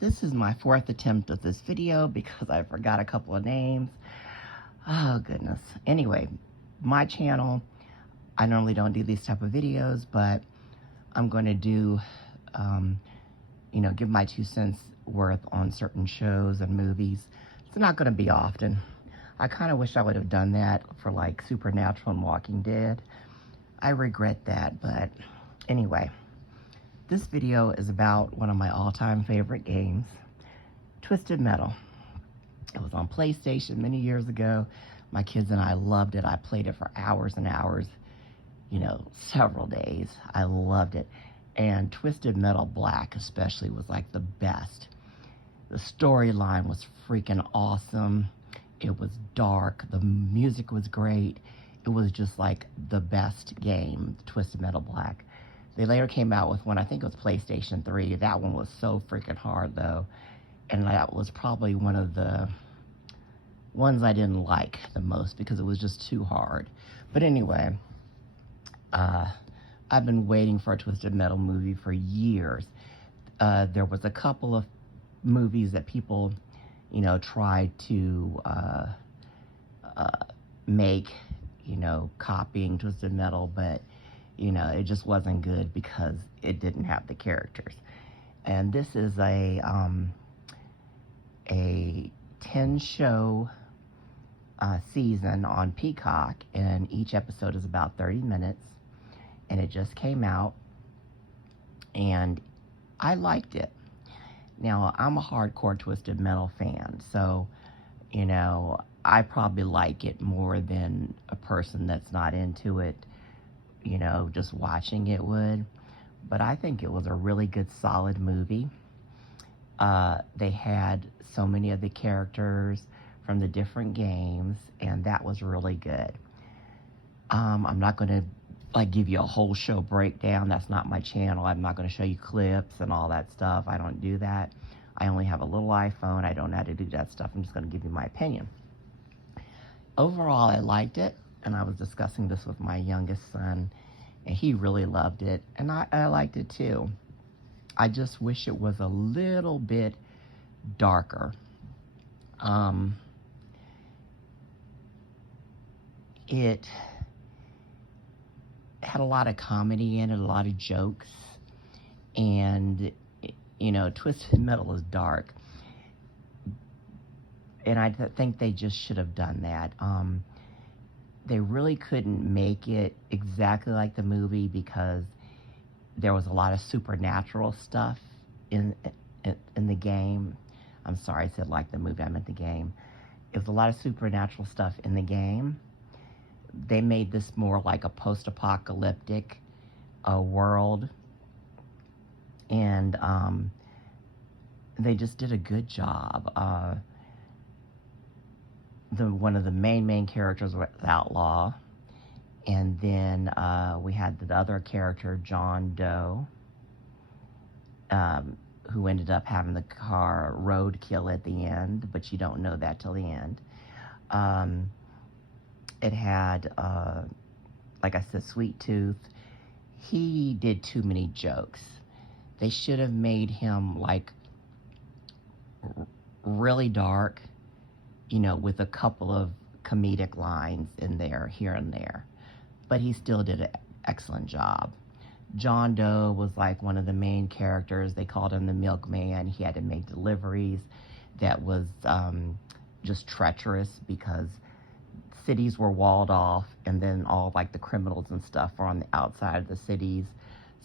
This is my fourth attempt at this video because I forgot a couple of names. Oh, goodness. Anyway, my channel, I normally don't do these type of videos, but I'm going to do, give my 2 cents worth on certain shows and movies. It's not going to be often. I kind of wish I would have done that for like Supernatural and Walking Dead. I regret that, but anyway. This video is about one of my all-time favorite games, Twisted Metal. It was on PlayStation many years ago. My kids and I loved it. I played it for hours and hours, several days. I loved it. And Twisted Metal Black especially was like the best. The storyline was freaking awesome. It was dark. The music was great. It was just like the best game, Twisted Metal Black. They later came out with one, I think it was PlayStation 3. That one was so freaking hard, though. And that was probably one of the ones I didn't like the most because it was just too hard. But anyway, I've been waiting for a Twisted Metal movie for years. There was a couple of movies that people, tried to make, copying Twisted Metal, but it just wasn't good because it didn't have the characters. And this is a 10-show season on Peacock, and each episode is about 30 minutes, and it just came out, and I liked it. Now, I'm a hardcore Twisted Metal fan, so, I probably like it more than a person that's not into it, just watching it would. But I think it was a really good, solid movie. They had so many of the characters from the different games, and that was really good. I'm not going to give you a whole show breakdown. That's not my channel. I'm not going to show you clips and all that stuff. I don't do that. I only have a little iPhone. I don't know how to do that stuff. I'm just going to give you my opinion. Overall, I liked it, and I was discussing this with my youngest son, and he really loved it, and I liked it too. I just wish it was a little bit darker. It had a lot of comedy in it, a lot of jokes, and, Twisted Metal is dark. And I think they just should have done that. They really couldn't make it exactly like the movie because there was a lot of supernatural stuff in the game. I'm sorry, I said like the movie, I meant the game. It was a lot of supernatural stuff in the game. They made this more like a post-apocalyptic world, and they just did a good job. One of the main characters was Outlaw, and then we had the other character, John Doe, who ended up having the car roadkill at the end, but you don't know that till the end. It had, like I said, Sweet Tooth. He did too many jokes. They should have made him like really dark, with a couple of comedic lines in there, here and there. But he still did an excellent job. John Doe was like one of the main characters. They called him the milkman. He had to make deliveries that was just treacherous because cities were walled off, and then all like the criminals and stuff were on the outside of the cities.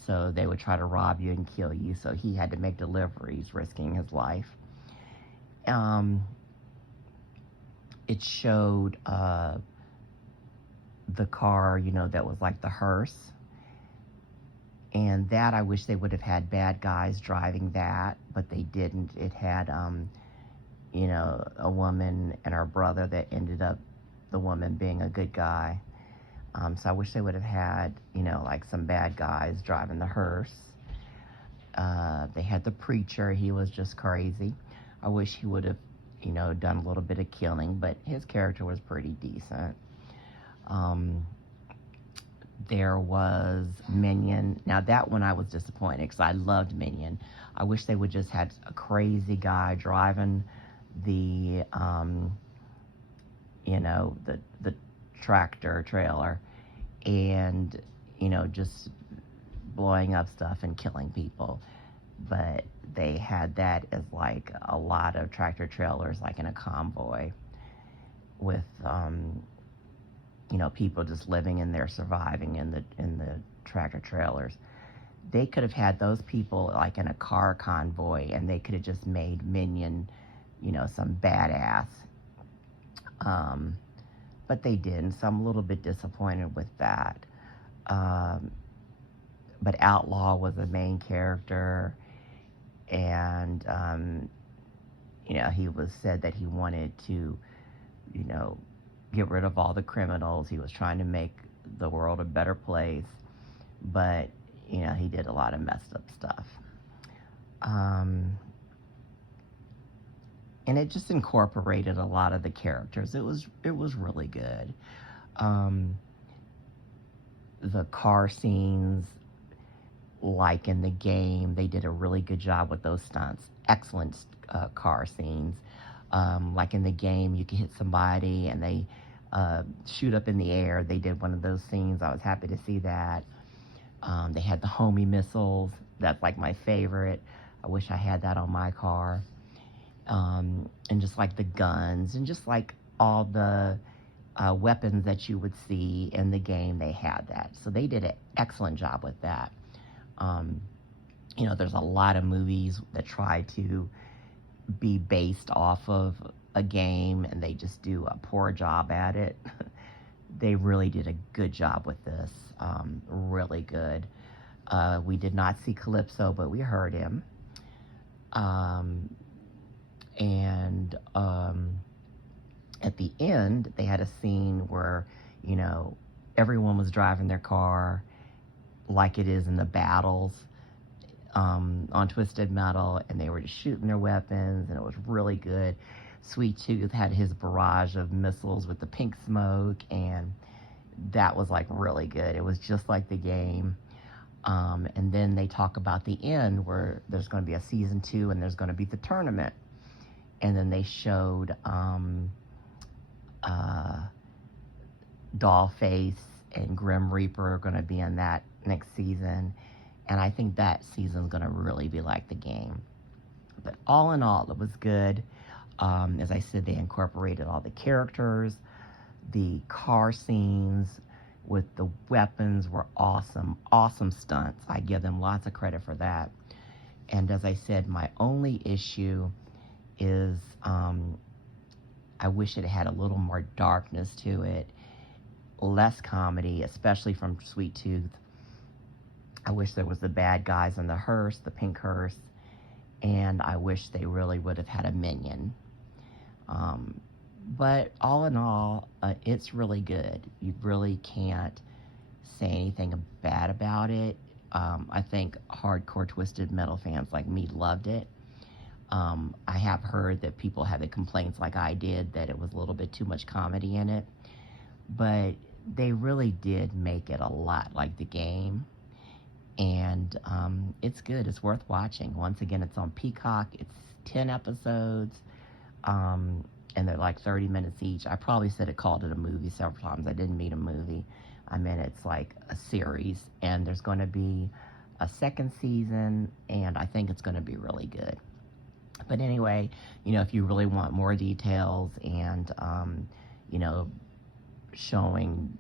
So they would try to rob you and kill you. So he had to make deliveries, risking his life. It showed the car, that was like the hearse. And that, I wish they would have had bad guys driving that, but they didn't. It had, a woman and her brother that ended up, the woman being a good guy. So I wish they would have had, like some bad guys driving the hearse. They had the preacher. He was just crazy. I wish he would have, done a little bit of killing, but his character was pretty decent. There was Minion. Now that one I was disappointed because I loved Minion. I wish they would just had a crazy guy driving the the tractor trailer, and just blowing up stuff and killing people. But they had that as like a lot of tractor trailers, like in a convoy, with people just living in there, surviving in the tractor trailers. They could have had those people like in a car convoy, and they could have just made Minion, some badass. Um, but they didn't, so I'm a little bit disappointed with that. Um, but Outlaw was the main character, and he was said that he wanted to, you know, get rid of all the criminals. He was trying to make the world a better place, but he did a lot of messed up stuff. And it just incorporated a lot of the characters. It was really good. Um, the car scenes, like in the game, they did a really good job with those stunts. Excellent car scenes. Like in the game, you can hit somebody and they shoot up in the air. They did one of those scenes. I was happy to see that. They had the homie missiles. That's like my favorite. I wish I had that on my car. And just like the guns and just like all the weapons that you would see in the game, they had that. So they did an excellent job with that. Um, there's a lot of movies that try to be based off of a game and they just do a poor job at it. They really did a good job with this. Really good. We did not see Calypso, but we heard him. And at the end, they had a scene where, everyone was driving their car like it is in the battles on Twisted Metal, and they were just shooting their weapons, and it was really good. Sweet Tooth had his barrage of missiles with the pink smoke, and that was like really good. It was just like the game. And then they talk about the end where there's going to be a season 2 and there's going to be the tournament. And then they showed Dollface and Grim Reaper are going to be in that next season. And I think that season's going to really be like the game. But all in all, it was good. As I said, they incorporated all the characters. The car scenes with the weapons were awesome. Awesome stunts. I give them lots of credit for that. And as I said, my only issue is I wish it had a little more darkness to it, less comedy, especially from Sweet Tooth. I wish there was the bad guys in the hearse, the pink hearse, and I wish they really would have had a minion. But all in all, it's really good. You really can't say anything bad about it. I think hardcore Twisted Metal fans like me loved it. I have heard that people had the complaints like I did, that it was a little bit too much comedy in it. But they really did make it a lot like the game. And it's good. It's worth watching. Once again, it's on Peacock. It's 10 episodes. And they're like 30 minutes each. I probably called it a movie several times. I didn't mean a movie. I meant it's like a series. And there's going to be a second season. And I think it's going to be really good. But anyway, if you really want more details and, showing,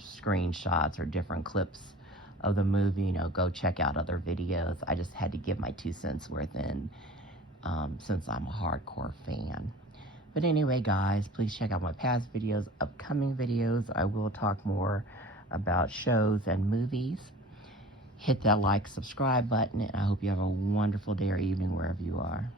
screenshots or different clips of the movie, go check out other videos. I just had to give my 2 cents worth in, since I'm a hardcore fan. But anyway, guys, please check out my past videos, upcoming videos. I will talk more about shows and movies. Hit that like, subscribe button, and I hope you have a wonderful day or evening wherever you are.